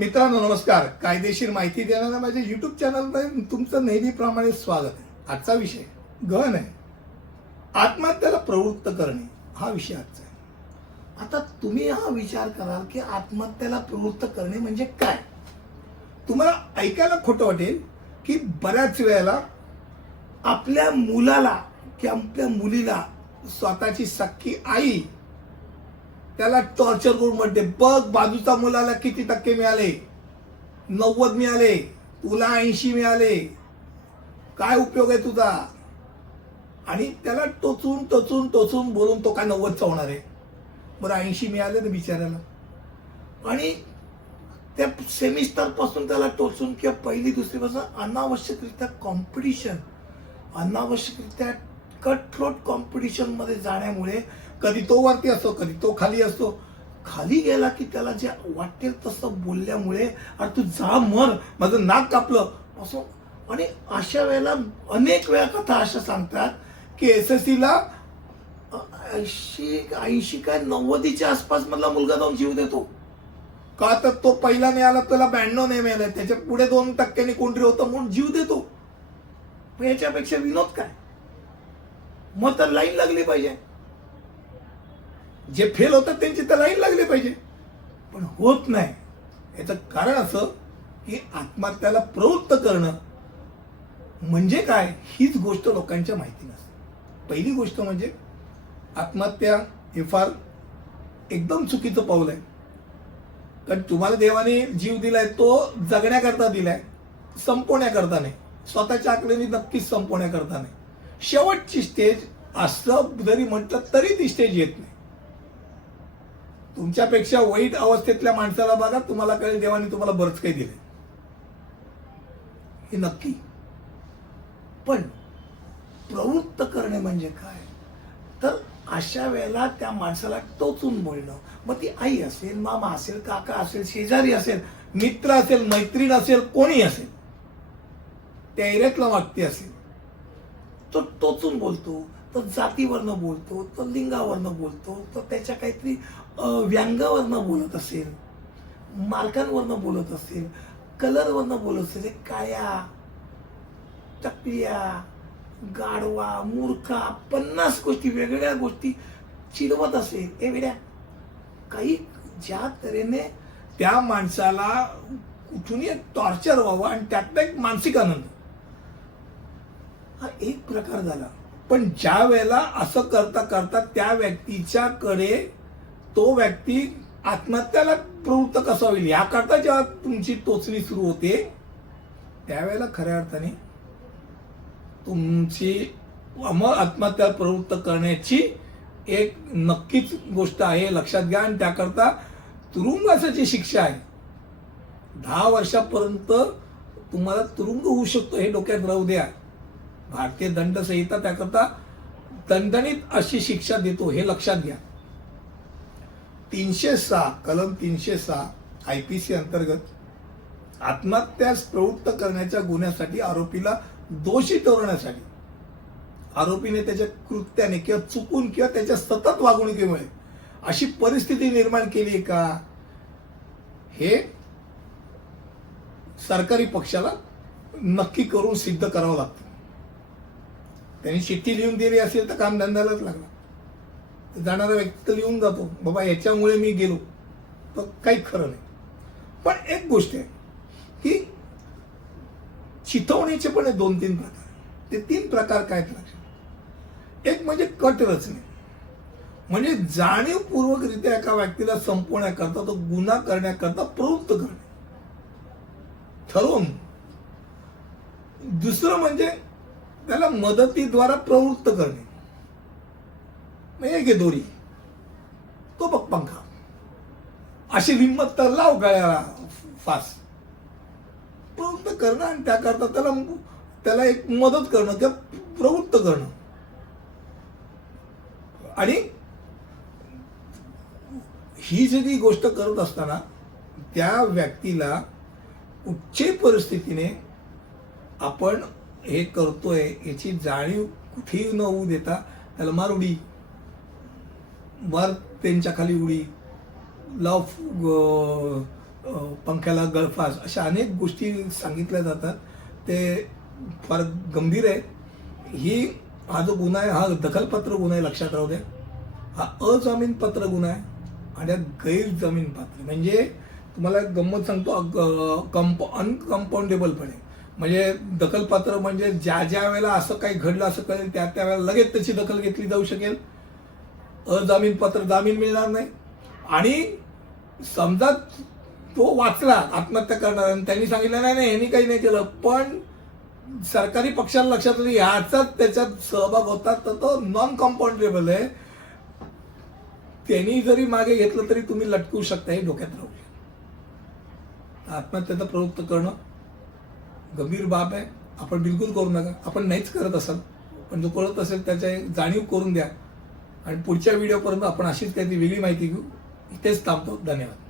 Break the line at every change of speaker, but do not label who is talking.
मित्रांनो नमस्कार. कायदेशीर माहिती देणाऱ्या माझ्या युट्यूब चॅनलमध्ये तुमचं नेहमीप्रमाणे स्वागत आहे. आजचा विषय गहन आहे. आत्महत्याला प्रवृत्त करणे हा विषय आजचा आहे. आता तुम्ही हा विचार कराल की आत्महत्येला प्रवृत्त करणे म्हणजे काय? तुम्हाला ऐकायला खोटं वाटेल की बऱ्याच वेळेला आपल्या मुलाला की आपल्या मुलीला स्वतःची सख्खी आई त्याला टॉर्चर करून म्हणते. बघ बाजूच्या मुलाला किती टक्के मिळाले? नव्वद मिळाले. तुला ऐंशी मिळाले. काय उपयोग आहे तुझा? आणि त्याला टोचून टोचून टोचून बोलून तो काय नव्वदचा होणार आहे? बरं ऐंशी मिळाले ना बिचाऱ्याला. आणि त्या सेमिस्टरपासून त्याला टोचून किंवा पहिली दुसरीपासून अनावश्यकरित्या कॉम्पिटिशन अनावश्यकरित्या कट थ्रोट कॉम्पिटिशनमध्ये जाण्यामुळे कधी तो वरती असतो कधी तो खाली असतो. खाली गेला की त्याला जे वाटेल तसं बोलल्यामुळे अरे तू जा मर माझं नाक कापलं. असं आणि अशा वेळेला अनेक वेळा कथा अशा सांगतात की एस एस ला ऐंशी ऐंशी काय नव्वदीच्या आसपास मधला मुलगा जाऊन जीव देतो. का तर तो पहिला मिळाला त्याला ब्याण्णव नाही मिळाला त्याच्या पुढे दोन टक्क्यांनी कोणतरी होतं म्हणून जीव देतो. याच्यापेक्षा विनोद काय? मग तर लाईन लागली पाहिजे. जे फेल होतात त्यांची तर लाईन लागली पाहिजे. पण होत नाही. याचं कारण असं की आत्महत्याला प्रवृत्त करणं म्हणजे काय? हीच गोष्ट लोकांच्या माहिती नसते. पहिली गोष्ट म्हणजे आत्महत्या हे फार एकदम चुकीचं पाऊल आहे. कारण तुम्हाला देवाने जीव दिलाय तो जगण्याकरता दिलाय संपवण्याकरता नाही. स्वतःच्या आकड्याने नक्कीच संपवण्याकरता नाही. शेवटची स्टेज असं जरी म्हटलं तरी ती स्टेज येत नाही. तुमच्यापेक्षा वाईट अवस्थेतल्या माणसाला बघा तुम्हाला कळेल देवाने तुम्हाला बरंच काही दिले हे नक्की. पण प्रवृत्त करणे म्हणजे काय? तर अशा वेळेला त्या माणसाला टोचून बोलणं. मग ती आई असेल मामा असेल काका असेल शेजारी असेल मित्र असेल मैत्रीण असेल कोणी असेल त्या एरियातला वागती असेल. तो टोचून बोलतो तो जातीवरनं बोलतो तो लिंगावरनं बोलतो तो त्याच्या काहीतरी व्यंगावरनं बोलत असेल मार्कांवरनं बोलत असेल कलरवरनं बोलत असेल काळ्या टकल्या गाडवा मूर्खा पन्नास गोष्टी वेगवेगळ्या गोष्टी चिरवत असेल. हे वेगळ्या काही ज्या तऱ्हेने त्या माणसाला कुठूनही टॉर्चर व्हावं आणि त्यातला एक मानसिक आनंद. हा एक प्रकार झाला. पण ज्या वेळेला असं करता करता त्या व्यक्तीच्याकडे तो व्यक्ती आत्महत्याला प्रवृत्त कसा होईल? याकरता जेव्हा तुमची टोचणी सुरू होते त्यावेळेला खऱ्या अर्थाने तुमची मग आत्महत्या प्रवृत्त करण्याची एक नक्कीच गोष्ट आहे लक्षात घ्या. आणि त्याकरता तुरुंगाची शिक्षा आहे. दहा वर्षापर्यंत तुम्हाला तुरुंग होऊ शकतो हे डोक्यात राहू द्या. भारतीय दंड संहिता त्याकरता दणदणीत अशी शिक्षा देतो हे लक्षात घ्या. तीनशे सहा कलम तीनशे सहा आय पी सी अंतर्गत आत्महत्यास प्रवृत्त करण्याच्या गुन्ह्यासाठी आरोपीला दोषी ठरवण्यासाठी आरोपीने त्याच्या कृत्याने किंवा चुकून किंवा त्याच्या सतत वागणुकीमुळे अशी परिस्थिती निर्माण केली आहे का? हे सरकारी पक्षाला नक्की करून सिद्ध करावं लागतं. त्यांनी चिठ्ठी लिहून दिली असेल तर काम धंद्यालाच लागला जाणारा व्यक्ती तर लिहून जातो बाबा याच्यामुळे मी गेलो. तर काही खरं नाही. पण एक गोष्ट आहे की चिथवणीचे पण हे दोन तीन प्रकार आहेत. ते तीन प्रकार काय लक्षात एक म्हणजे कट रचणे. म्हणजे जाणीवपूर्वकरित्या एका व्यक्तीला संपवण्याकरता तो गुन्हा करण्याकरता प्रवृत्त करणे. ठरवून. दुसरं म्हणजे त्याला मदतीद्वारा प्रवृत्त करणे. म्हणजे एक दोरी. तो बघ पंखा. अशी हिंमत तर लाव गळ्याला फास. प्रवृत्त करणं आणि त्याकरता त्याला त्याला एक मदत करणं किंवा प्रवृत्त करणं. आणि ही जी गोष्ट करत असताना त्या व्यक्तीला कुठच्याही परिस्थितीने आपण हे करतोय याची जाणीव कुठेही न होऊ देता त्याला मार उडी. मार त्यांच्या खाली उडी. लाव पंख्याला गळफास अशा अनेक गोष्टी सांगितल्या जातात. ते फार गंभीर आहे ही हा जो गुन्हा आहे हा दखलपत्र गुन्हा आहे लक्षात राहू द्या. हा अजामीनपत्र गुन्हा आहे आणि हा म्हणजे तुम्हाला गंमत सांगतो कंप अनकंपाऊंडेबलपणे आहे म्हणजे दखलपात्र म्हणजे ज्या ज्या वेळेला असं काही घडलं असं कळेल त्या त्या वेळेला लगेच त्याची दखल घेतली जाऊ शकेल. अजामीन पत्र जामीन मिळणार नाही. आणि समजा तो वाचला आत्महत्या करणार आणि त्यांनी सांगितलं नाही नाही यांनी काही नाही केलं. पण सरकारी पक्षाला लक्षात आलं ह्याचाच त्याच्यात सहभाग होता तर तो नॉन कॉम्पाउंडेबल आहे. त्यांनी जरी मागे घेतलं तरी तुम्ही लटकू शकता हे डोक्यात राहू शकतं. प्रवृत्त करणं. गंभीर बाब आहे. आपण बिलकुल करू नका. आपण नाहीच करत असाल पण जो करत असेल त्याच्या एक जाणीव करून द्या. आणि पुढच्या व्हिडिओपर्यंत आपण अशीच काहीतरी वेगळी माहिती घेऊ. इथेच थांबतो. धन्यवाद.